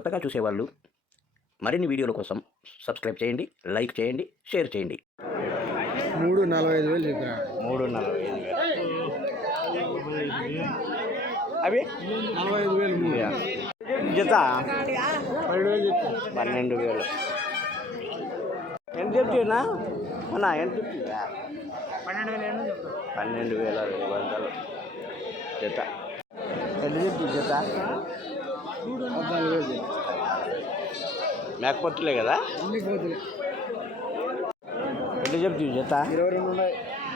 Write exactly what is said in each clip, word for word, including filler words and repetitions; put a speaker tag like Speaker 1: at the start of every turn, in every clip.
Speaker 1: కొత్తగా చూసేవాళ్ళు మరిన్ని వీడియోల కోసం సబ్స్క్రైబ్ చేయండి, లైక్ చేయండి, షేర్ చేయండి.
Speaker 2: మూడు నలభై ఐదు వేలు చెప్పినా
Speaker 1: మూడు నలభై ఐదు వేలు అవి
Speaker 2: నలభై ఐదు వేలు మూడు
Speaker 1: జత
Speaker 2: పన్నెండు వేలు చెప్పి
Speaker 1: పన్నెండు వేలు ఎంత చెప్తున్నా అన్నా ఎంత చెప్తుందా?
Speaker 2: పన్నెండు వేలు
Speaker 1: పన్నెండు వేల రెండు వందలు జత. ఎంత చెప్తుంది జత?
Speaker 2: పద్నాలుగు వేలు
Speaker 1: మేకపోతులే కదా?
Speaker 2: అన్ని పోతులే.
Speaker 1: ఎంత చెప్తుంది జత?
Speaker 2: ఇరవై రెండు ఉన్నాయి.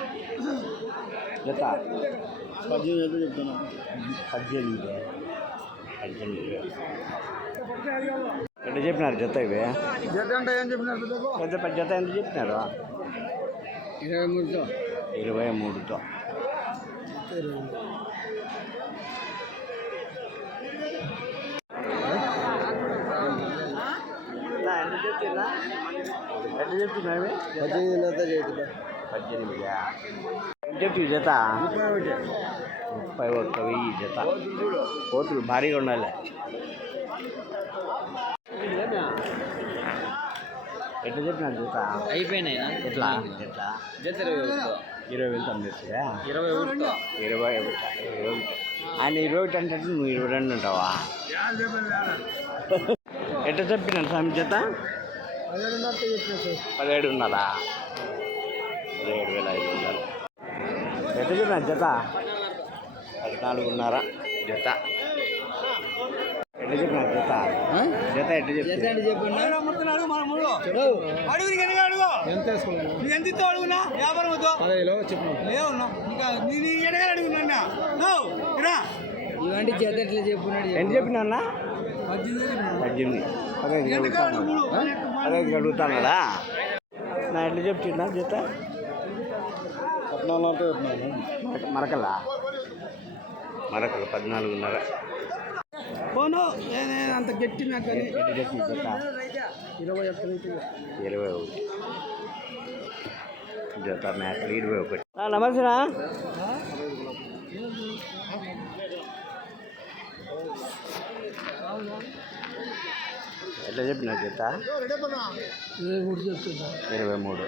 Speaker 1: జత
Speaker 2: పద్దెనిమిది వేలు చెప్తున్నా.
Speaker 1: పద్దెనిమిది పద్దెనిమిది వేలు ఎంత చెప్పినారు జత? ఇవి
Speaker 2: జత అంటే ఏం చెప్పినారు?
Speaker 1: పెద్ద జత ఎంత చెప్పినారు?
Speaker 2: ఇరవై మూడుతో
Speaker 1: ఇరవై మూడుతో ఎంత చెప్తున్నా? ఎంత చెప్తున్నావి?
Speaker 2: పద్దెనిమిది నెలతో చేతున్నా.
Speaker 1: పద్దెనిమిది ఎంత చెప్తుంది జత?
Speaker 2: ముప్పై ఒకటి
Speaker 1: ముప్పై ఒక్క వెయ్యి జత. కోతులు భారీగా ఉండాలి. ఎట్లా చెప్పినారు జత?
Speaker 2: అయిపోయినాయి.
Speaker 1: ఎట్లా ఎట్లా
Speaker 2: జత ఇరవై
Speaker 1: ఇరవై వేలు తొమ్మిదిగా
Speaker 2: ఇరవై ఒకటితో
Speaker 1: ఇరవై ఒకటి ఇరవై ఒకటి ఆయన ఇరవై ఒకటి అంటే నువ్వు ఇరవై రెండు ఉంటావా? ఎట్లా చెప్పినాను స్వామి జత? పదిహేడున్నరా? పదిహేడు వేల ఐదు వందలు. ఎట్లా చెప్పినారు జత? పద్నాలుగున్నర జత. ఎట్లా చెప్పినారు జత? జత ఎట్లా చెప్పి
Speaker 2: ఎంత వేసుకున్నాను? ఎంత అడుగునా వ్యాపారం పదహైదు చెప్పు. ఇలాంటి జత ఎట్లా చెప్పున్నాడు?
Speaker 1: ఎంత చెప్పినా? పద్దెనిమిది పదహైదు అడుగుతాను. పదహైదు అడుగుతాడా? నా ఎట్లా చెప్తున్నా జత?
Speaker 2: పద్నాలుగు చెప్తున్నాను.
Speaker 1: మరకలా మరకలు పద్నాలుగున్నర.
Speaker 2: పోను అంత గట్టి నాకు
Speaker 1: ఎట్లా చెప్పి జత?
Speaker 2: ఇరవై ఒకటి
Speaker 1: ఇరవై ఒకటి జత మేకలు ఇరవై ఒకటి. నమస్తేనా? ఎట్లా చెప్పిన జత?
Speaker 2: ఇరవై మూడు చెప్తున్నా.
Speaker 1: ఇరవై మూడు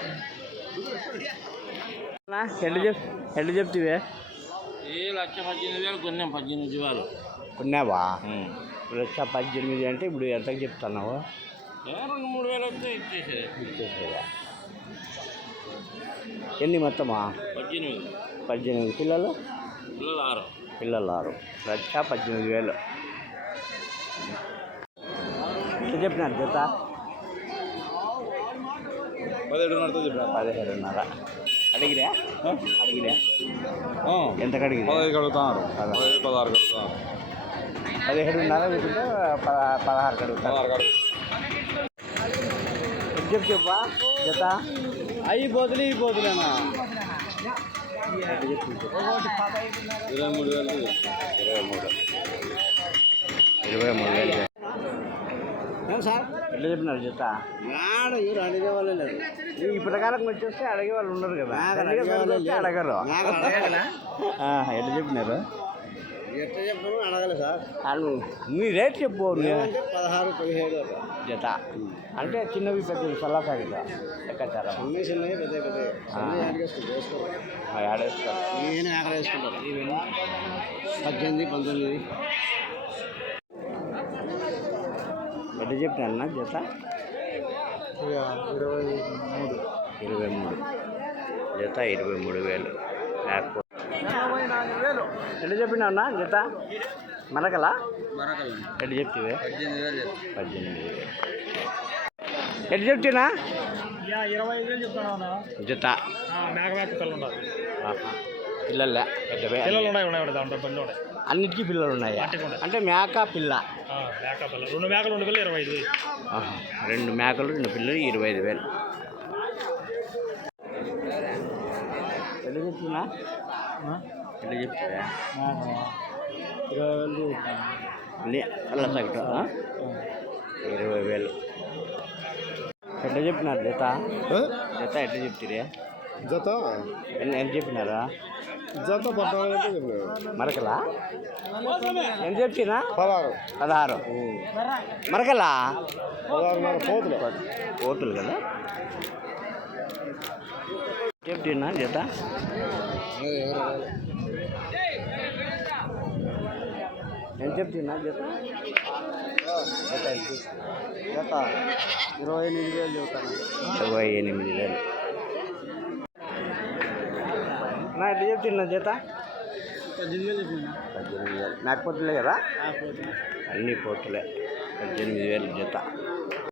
Speaker 1: ఎట్లా చెప్ ఎట్లా చెప్తివే?
Speaker 2: ఏ లక్ష పద్దెనిమిది వేలు కొన్నాం. పద్దెనిమిది వేలు
Speaker 1: కొన్నావా? లక్ష పద్దెనిమిది అంటే ఇప్పుడు ఎంతకు చెప్తున్నావు?
Speaker 2: రెండు మూడు వేలు వస్తే ఇచ్చేసేది.
Speaker 1: ఇచ్చేసేదా? ఎన్ని మొత్తమా?
Speaker 2: పద్దెనిమిది.
Speaker 1: పద్దెనిమిది పిల్లలు
Speaker 2: పిల్లలు ఆరు.
Speaker 1: పిల్లలు ఆరు. లక్ష పద్దెనిమిది వేలు ఎట్లా చెప్పినారు జత?
Speaker 2: పదిహేడున్నరతో చెప్పిన.
Speaker 1: పదిహేడున్నర అడిగిరా? అడిగిరా? ఎంతకు అడిగిరా?
Speaker 2: పదహైదు అడుగుతున్నారు. పదహైదు పదహారు అడుగుతున్నారు.
Speaker 1: పదిహేడున్నర లేకుంటే పద పదహారు అడుగుతారు. ఎంత చెప్పు చెప్పా జత?
Speaker 2: అవి పోతులే ఈ పోతులేనా? ఇరవై మూడు వేలు.
Speaker 1: ఇరవై మూడు ఇరవై మూడు వేలు
Speaker 2: సార్
Speaker 1: ఎట్లా చెప్పినారు జత?
Speaker 2: ఎవరు అడిగే వాళ్ళే లేదు.
Speaker 1: ఈ ప్రకారం వచ్చేస్తే అడిగే వాళ్ళు ఉండరు కదా? అడగరు. ఎట్లా చెప్పినారు?
Speaker 2: ఎట్లా చెప్పను అడగలే సార్.
Speaker 1: మీ రేట్ చెప్పు.
Speaker 2: పదహారు పదిహేడు
Speaker 1: జత అంటే చిన్నవి పెద్దవి సల్లాసా కదా ఎక్కచారా?
Speaker 2: అన్నీ చిన్నవి పెద్ద పెద్ద
Speaker 1: ఆడేస్తారు.
Speaker 2: నేను ఎక్కడ వేసుకుంటాను. ఇవన్నీ పద్దెనిమిది పంతొమ్మిది.
Speaker 1: ఎట్లా చెప్పినా జత?
Speaker 2: ఇరవై మూడు
Speaker 1: ఇరవై మూడు జత ఇరవై మూడు వేలు.
Speaker 2: ఇరవై నాలుగు వేలు
Speaker 1: ఎట్లా చెప్పినా జత? మరకలా
Speaker 2: మరకలు
Speaker 1: ఎట్లా చెప్తివే?
Speaker 2: పద్దెనిమిది వేలు.
Speaker 1: పద్దెనిమిది వేలు ఎట్లా చెప్తున్నా?
Speaker 2: ఇరవై ఐదు వేలు చెప్తాను.
Speaker 1: జత
Speaker 2: మేక మేక పిల్లలు ఉండాలి.
Speaker 1: పిల్లలే పెద్దవే
Speaker 2: పిల్లలు ఉన్నాయి ఉన్నాయి దాంట్లో పిల్లలు ఉన్నాయి.
Speaker 1: అన్నిటికీ పిల్లలు ఉన్నాయి అంటే మేక పిల్ల?
Speaker 2: మేక పిల్లలు రెండు మేకలు రెండు పిల్లలు ఇరవై ఐదు వేలు.
Speaker 1: రెండు మేకలు రెండు పిల్లలు ఇరవై ఐదు వేలు. ఎట్లా చెప్తున్నా? ఎట్లా చెప్తున్నా?
Speaker 2: ఇరవై వేలు
Speaker 1: అలా తగ్గ ఇరవై వేలు. ఎట్లా చెప్పినారు జత? జత ఎట్లా చెప్తారే?
Speaker 3: జత
Speaker 1: ఎన్ని ఎంత చెప్పినారా
Speaker 3: జత పద్నాలుగు అంటే చెప్పినారు.
Speaker 1: మరకలా ఎంత చెప్పినా
Speaker 3: పదహారు
Speaker 1: పదహారు మరకలా
Speaker 3: పదహారున్నర పోతులు.
Speaker 1: పోతులు కదా చెప్తున్నా జత ఎంత చెప్తున్నా జత జత ఎంత?
Speaker 3: జత ఇరవై ఎనిమిది వేలు చెబుతాను.
Speaker 1: ఇరవై ఎనిమిది వేలు నా ఎంత చెప్తున్నా జత
Speaker 3: పద్దెనిమిది వేలు చెప్పిన.
Speaker 1: పద్దెనిమిది వేలు నాకు పోతులే కదా అన్నీ పోతులే పద్దెనిమిది వేలు జత.